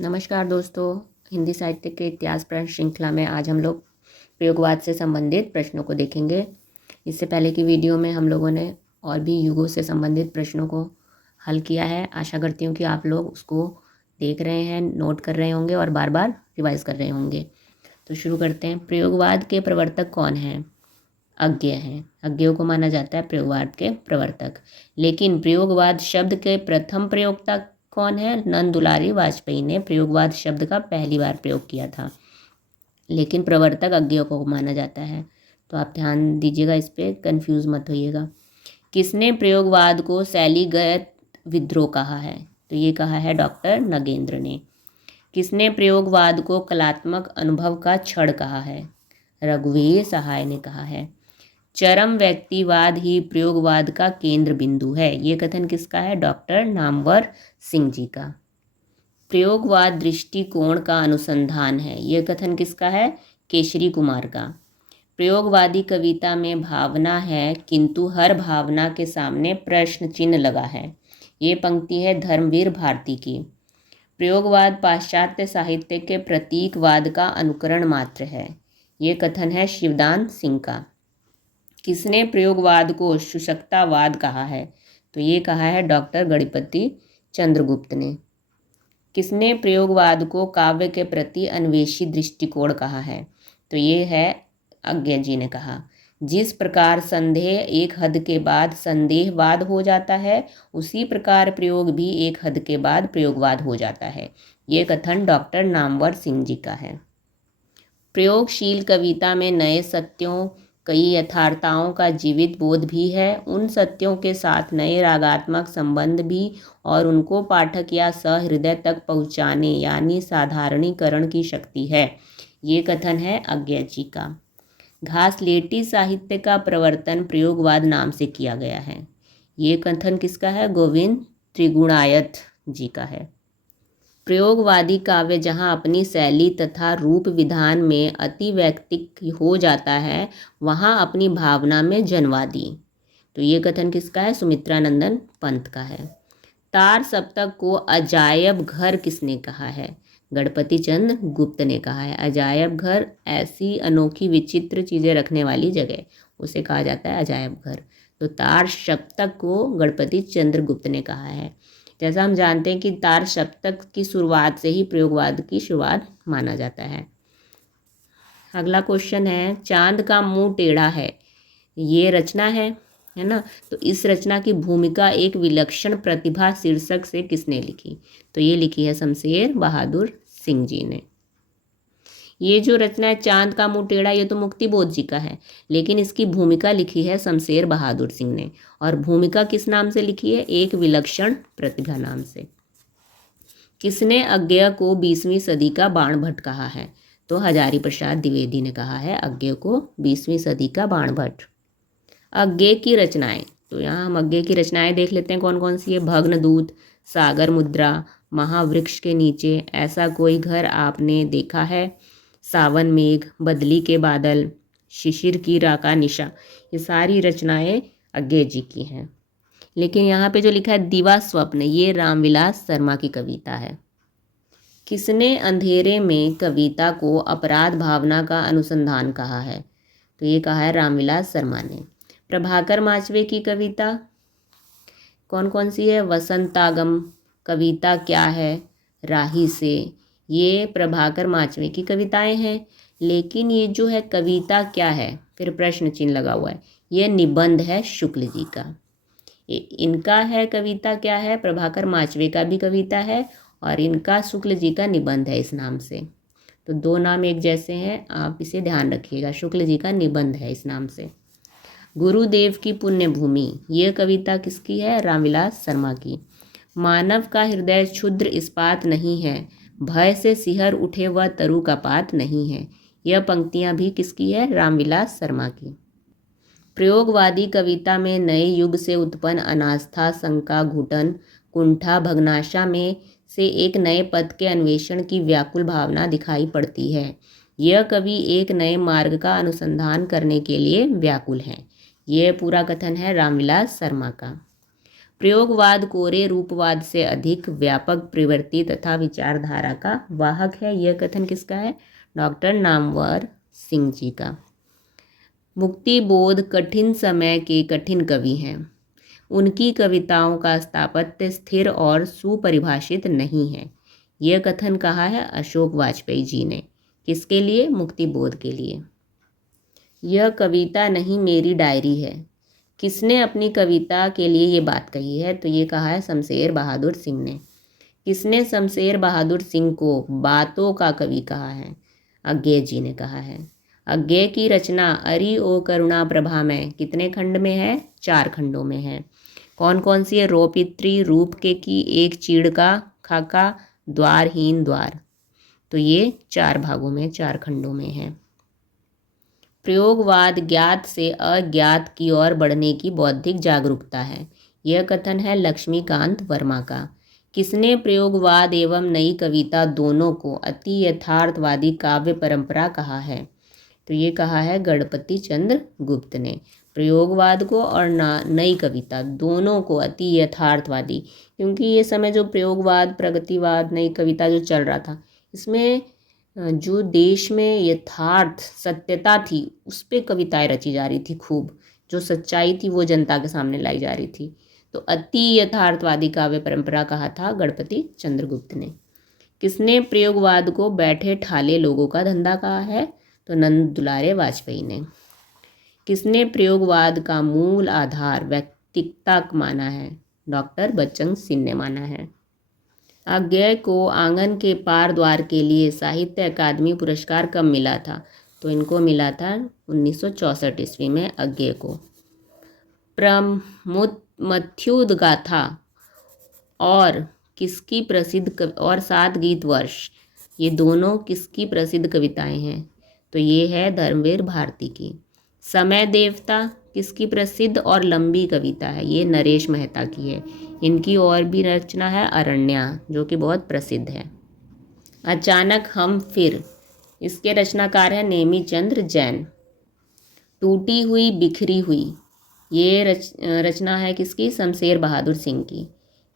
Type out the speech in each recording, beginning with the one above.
नमस्कार दोस्तों। हिंदी साहित्य के इतिहास प्रश्न श्रृंखला में आज हम लोग प्रयोगवाद से संबंधित प्रश्नों को देखेंगे। इससे पहले की वीडियो में हम लोगों ने और भी युगों से संबंधित प्रश्नों को हल किया है। आशा करती हूँ कि आप लोग उसको देख रहे हैं, नोट कर रहे होंगे और बार बार रिवाइज कर रहे होंगे। तो शुरू करते हैं। प्रयोगवाद के प्रवर्तक कौन हैं? अज्ञेय हैं। अज्ञेयों को माना जाता है प्रयोगवाद के प्रवर्तक। लेकिन प्रयोगवाद शब्द के प्रथम प्रयोक्ता कौन है? नंद दुलारी वाजपेयी ने प्रयोगवाद शब्द का पहली बार प्रयोग किया था, लेकिन प्रवर्तक अज्ञेयों को माना जाता है। तो आप ध्यान दीजिएगा, इस पर कंफ्यूज मत होइएगा। किसने प्रयोगवाद को शैलीगत विद्रोह कहा है? तो ये कहा है डॉक्टर नगेंद्र ने। किसने प्रयोगवाद को कलात्मक अनुभव का क्षण कहा है? रघुवीर सहाय ने कहा है। चरम व्यक्तिवाद ही प्रयोगवाद का केंद्र बिंदु है, ये कथन किसका है? डॉक्टर नामवर सिंह जी का। प्रयोगवाद दृष्टिकोण का अनुसंधान है, ये कथन किसका है? केशरी कुमार का। प्रयोगवादी कविता में भावना है, किंतु हर भावना के सामने प्रश्न चिन्ह लगा है, ये पंक्ति है धर्मवीर भारती की। प्रयोगवाद पाश्चात्य साहित्य के प्रतीकवाद का अनुकरण मात्र है, ये कथन है शिवदान सिंह का। किसने प्रयोगवाद को सुशक्तावाद कहा है? तो ये कहा है डॉक्टर गणपति चंद्रगुप्त ने। किसने प्रयोगवाद को काव्य के प्रति अन्वेषी दृष्टिकोण कहा है? तो ये है अज्ञेय जी ने कहा। जिस प्रकार संदेह एक हद के बाद संदेहवाद हो जाता है, उसी प्रकार प्रयोग भी एक हद के बाद प्रयोगवाद हो जाता है, ये कथन डॉक्टर नामवर सिंह जी का है। प्रयोगशील कविता में नए सत्यों, कई यथार्थताओं का जीवित बोध भी है, उन सत्यों के साथ नए रागात्मक संबंध भी, और उनको पाठक या सहृदय तक पहुँचाने यानी साधारणीकरण की शक्ति है, ये कथन है अज्ञेय जी का। घासलेटी साहित्य का प्रवर्तन प्रयोगवाद नाम से किया गया है, ये कथन किसका है? गोविंद त्रिगुणायत जी का है। प्रयोगवादी काव्य जहाँ अपनी शैली तथा रूप विधान में अति वैयक्तिक हो जाता है, वहाँ अपनी भावना में जनवादी, तो ये कथन किसका है? सुमित्रानंदन पंत का है। तार सप्तक को अजायब घर किसने कहा है? गणपति चंद्र गुप्त ने कहा है। अजायब घर ऐसी अनोखी विचित्र चीज़ें रखने वाली जगह, उसे कहा जाता है अजायब घर। तो तार सप्तक को गणपति चंद्र गुप्त ने कहा है। जैसा हम जानते हैं कि तार सप्तक की शुरुआत से ही प्रयोगवाद की शुरुआत माना जाता है। अगला क्वेश्चन है, चांद का मुंह टेढ़ा है, ये रचना है ना? तो इस रचना की भूमिका एक विलक्षण प्रतिभा शीर्षक से किसने लिखी? तो ये लिखी है शमशेर बहादुर सिंह जी ने। ये जो रचना है चांद का मुंह टेढ़ा, ये तो मुक्तिबोध जी का है, लेकिन इसकी भूमिका लिखी है शमशेर बहादुर सिंह ने। और भूमिका किस नाम से लिखी है? एक विलक्षण प्रतिभा नाम से। किसने अज्ञेय को 20वीं सदी का बाणभट्ट कहा है? तो हजारी प्रसाद द्विवेदी ने कहा है अज्ञेय को 20वीं सदी का बाणभट्ट। अज्ञेय की रचनाएं, तो यहाँ हम अज्ञेय की रचनाएं देख लेते हैं कौन कौन सी है। भग्नदूत, सागर मुद्रा, महावृक्ष के नीचे, ऐसा कोई घर आपने देखा है, सावन मेघ, बदली के बादल, शिशिर की राका निशा, ये सारी रचनाएं अज्ञेय जी की हैं। लेकिन यहाँ पे जो लिखा है दीवा स्वप्न, ये रामविलास शर्मा की कविता है। किसने अंधेरे में कविता को अपराध भावना का अनुसंधान कहा है? तो ये कहा है रामविलास शर्मा ने। प्रभाकर माचवे की कविता कौन कौन सी है? वसंतागम, कविता क्या है, राही से, ये प्रभाकर माचवे की कविताएं हैं। लेकिन ये जो है कविता क्या है, फिर प्रश्न चिन्ह लगा हुआ है, ये निबंध है शुक्ल जी का। ये इनका है कविता क्या है, प्रभाकर माचवे का भी कविता है, और इनका शुक्ल जी का निबंध है इस नाम से। तो दो नाम एक जैसे हैं, आप इसे ध्यान रखिएगा, शुक्ल जी का निबंध है इस नाम से। गुरुदेव की पुण्य भूमि, ये कविता किसकी है? रामविलास शर्मा की। मानव का हृदय क्षुद्र इस्पात नहीं है, भय से सिहर उठे वह तरु का पात नहीं है, यह पंक्तियां भी किसकी है? रामविलास शर्मा की। प्रयोगवादी कविता में नए युग से उत्पन्न अनास्था, शंका, घुटन, कुंठा, भग्नाशा में से एक नए पद के अन्वेषण की व्याकुल भावना दिखाई पड़ती है। यह कवि एक नए मार्ग का अनुसंधान करने के लिए व्याकुल है, यह पूरा कथन है रामविलास शर्मा का। प्रयोगवाद कोरे रूपवाद से अधिक व्यापक प्रवृत्ति तथा विचारधारा का वाहक है। यह कथन किसका है? डॉक्टर नामवर सिंह जी का। मुक्तिबोध कठिन समय के कठिन कवि हैं। उनकी कविताओं का स्थापत्य स्थिर और सुपरिभाषित नहीं है। यह कथन कहा है अशोक वाजपेयी जी ने। किसके लिए? मुक्तिबोध के लिए। यह कविता नहीं मेरी डायरी है। किसने अपनी कविता के लिए ये बात कही है? तो ये कहा है शमशेर बहादुर सिंह ने। किसने शमशेर बहादुर सिंह को बातों का कवि कहा है? अज्ञे जी ने कहा है। अज्ञे की रचना अरि ओ करुणा प्रभा में कितने खंड में है? 4 खंडों में है। कौन कौन सी है? रोपित्री, रूप के की, एक चीड़ का खाका, द्वारहीन द्वार। तो ये 4 भागों में, 4 खंडों में है। प्रयोगवाद ज्ञात से अज्ञात की ओर बढ़ने की बौद्धिक जागरूकता है। यह कथन है लक्ष्मीकांत वर्मा का। किसने प्रयोगवाद एवं नई कविता दोनों को अति यथार्थवादी काव्य परंपरा कहा है? तो ये कहा है गणपति चंद्र गुप्त ने। प्रयोगवाद को और नई कविता दोनों को अति यथार्थवादी, क्योंकि ये समय जो प्रयोगवाद, प्रगतिवाद, नई कविता जो चल रहा था, इसमें जो देश में यथार्थ सत्यता थी उस पे कविताएं रची जा रही थी। खूब जो सच्चाई थी वो जनता के सामने लाई जा रही थी। तो अति यथार्थवादी काव्य परंपरा कहा था गणपति चंद्रगुप्त ने। किसने प्रयोगवाद को बैठे ठाले लोगों का धंधा कहा है? तो नंद दुलारे वाजपेयी ने। किसने प्रयोगवाद का मूल आधार व्यक्तिकता माना है? डॉक्टर बच्चन सिंह ने माना है। अज्ञे को आंगन के पार द्वार के लिए साहित्य अकादमी पुरस्कार कब मिला था? तो इनको मिला था 1964 ईस्वी में अज्ञे को। प्रमथ्युत गाथा और किसकी प्रसिद्ध और 7 गीत वर्ष, ये दोनों किसकी प्रसिद्ध कविताएं हैं? तो ये है धर्मवीर भारती की। समय देवता किसकी प्रसिद्ध और लंबी कविता है? ये नरेश मेहता की है। इनकी और भी रचना है अरण्या, जो कि बहुत प्रसिद्ध है। अचानक हम फिर, इसके रचनाकार है नेमी चंद्र जैन। टूटी हुई बिखरी हुई, ये रचना है किसकी? शमशेर बहादुर सिंह की।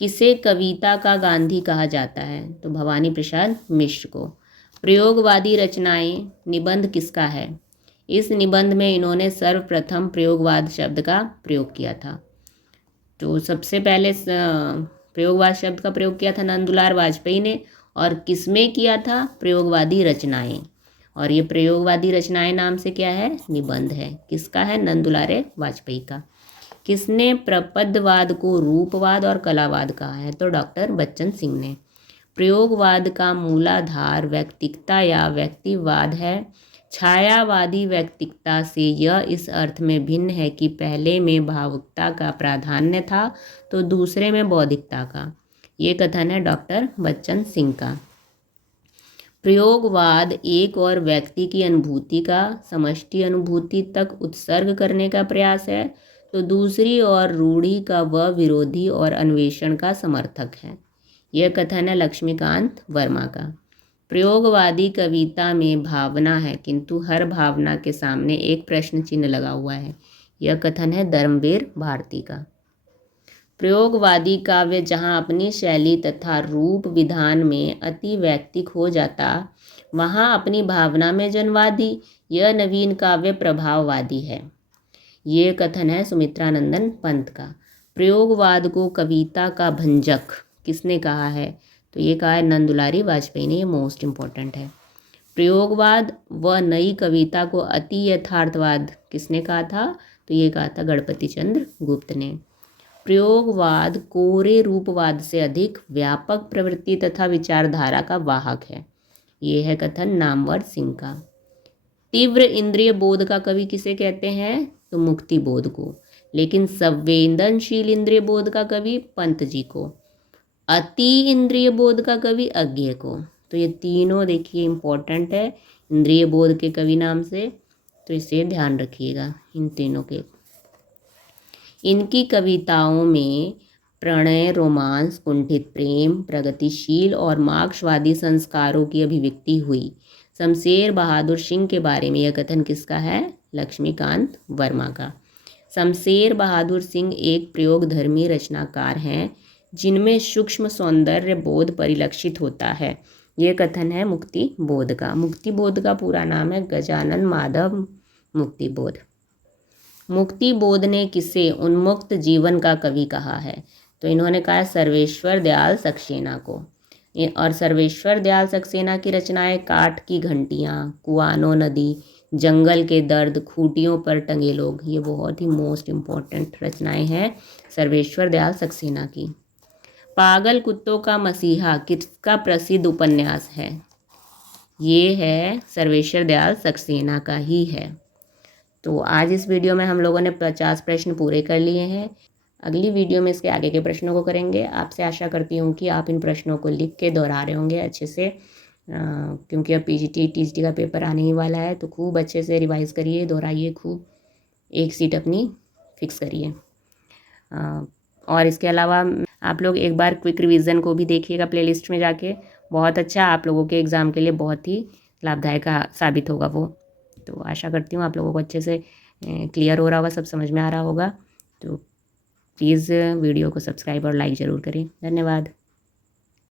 किसे कविता का गांधी कहा जाता है? तो भवानी प्रसाद मिश्र को। प्रयोगवादी रचनाएं निबंध किसका है? इस निबंध में इन्होंने सर्वप्रथम प्रयोगवाद शब्द का प्रयोग किया था। तो सबसे पहले प्रयोगवाद शब्द का प्रयोग किया था नंदुलार वाजपेयी ने। और किसमें किया था? प्रयोगवादी रचनाएं। और ये प्रयोगवादी रचनाएं नाम से क्या है? निबंध है। किसका है? नंदुलारे वाजपेयी का। किसने प्रपदवाद को रूपवाद और कलावाद कहा है? तो डॉक्टर बच्चन सिंह ने। प्रयोगवाद का मूलाधार व्यक्तिकता या व्यक्तिवाद है। छायावादी व्यक्तिकता से यह इस अर्थ में भिन्न है कि पहले में भावुकता का प्राधान्य था तो दूसरे में बौद्धिकता का। ये कथन है डॉक्टर बच्चन सिंह का। प्रयोगवाद एक और व्यक्ति की अनुभूति का समष्टि अनुभूति तक उत्सर्ग करने का प्रयास है, तो दूसरी ओर रूढ़ि का वह विरोधी और अन्वेषण का समर्थक है। यह कथन है लक्ष्मीकांत वर्मा का। प्रयोगवादी कविता में भावना है, किंतु हर भावना के सामने एक प्रश्न चिन्ह लगा हुआ है। यह कथन है धर्मवीर भारती का। प्रयोगवादी काव्य जहाँ अपनी शैली तथा रूप विधान में अति वैयक्तिक हो जाता, वहाँ अपनी भावना में जनवादी यह नवीन काव्य प्रभाववादी है। ये कथन है सुमित्रानंदन पंत का। प्रयोगवाद को कविता का भंजक किसने कहा है? तो ये कहा है नंदुलारी वाजपेयी ने। ये मोस्ट इम्पॉर्टेंट है। प्रयोगवाद व नई कविता को अति यथार्थवाद किसने कहा था? तो ये कहा था गणपति चंद्र गुप्त ने। प्रयोगवाद कोरे रूपवाद से अधिक व्यापक प्रवृत्ति तथा विचारधारा का वाहक है। ये है कथन नामवर सिंह का। तीव्र इंद्रिय बोध का कवि किसे कहते हैं? तो मुक्ति बोध को। लेकिन संवेदनशील इंद्रिय बोध का कवि पंत जी को। अति इंद्रिय बोध का कवि अज्ञे को। तो ये तीनों देखिए इंपॉर्टेंट है इंद्रिय बोध के कवि नाम से, तो इसे ध्यान रखिएगा इन तीनों के। इनकी कविताओं में प्रणय, रोमांस, कुंठित प्रेम, प्रगतिशील और मार्क्सवादी संस्कारों की अभिव्यक्ति हुई। शमशेर बहादुर सिंह के बारे में यह कथन किसका है? लक्ष्मीकांत वर्मा का। शमशेर बहादुर सिंह एक प्रयोगधर्मी रचनाकार हैं जिनमें सूक्ष्म सौंदर्य बोध परिलक्षित होता है। ये कथन है मुक्ति बोध का। मुक्ति बोध का पूरा नाम है गजानन माधव मुक्ति बोध। मुक्ति बोध ने किसे उन्मुक्त जीवन का कवि कहा है? तो इन्होंने कहा सर्वेश्वर दयाल सक्सेना को। और सर्वेश्वर दयाल सक्सेना की रचनाएं काठ की घंटियाँ, कुआनो नदी, जंगल के दर्द, खूटियों पर टंगे लोग, ये बहुत ही मोस्ट इम्पॉर्टेंट रचनाएं हैं सर्वेश्वर दयाल सक्सेना की। पागल कुत्तों का मसीहा किसका प्रसिद्ध उपन्यास है? ये है सर्वेश्वर दयाल सक्सेना का ही है। तो आज इस वीडियो में हम लोगों ने 50 प्रश्न पूरे कर लिए हैं। अगली वीडियो में इसके आगे के प्रश्नों को करेंगे। आपसे आशा करती हूँ कि आप इन प्रश्नों को लिख के दोहरा रहे होंगे अच्छे से, क्योंकि अब पीजीटी टीजीटी का पेपर आने ही वाला है। तो खूब अच्छे से रिवाइज़ करिए, दोहराइए, खूब एक सीट अपनी फिक्स करिए। और इसके अलावा आप लोग एक बार क्विक रिवीजन को भी देखिएगा प्लेलिस्ट में जाके। बहुत अच्छा, आप लोगों के एग्ज़ाम के लिए बहुत ही लाभदायक साबित होगा वो। तो आशा करती हूँ आप लोगों को अच्छे से क्लियर हो रहा होगा, सब समझ में आ रहा होगा। तो प्लीज़ वीडियो को सब्सक्राइब और लाइक ज़रूर करें। धन्यवाद।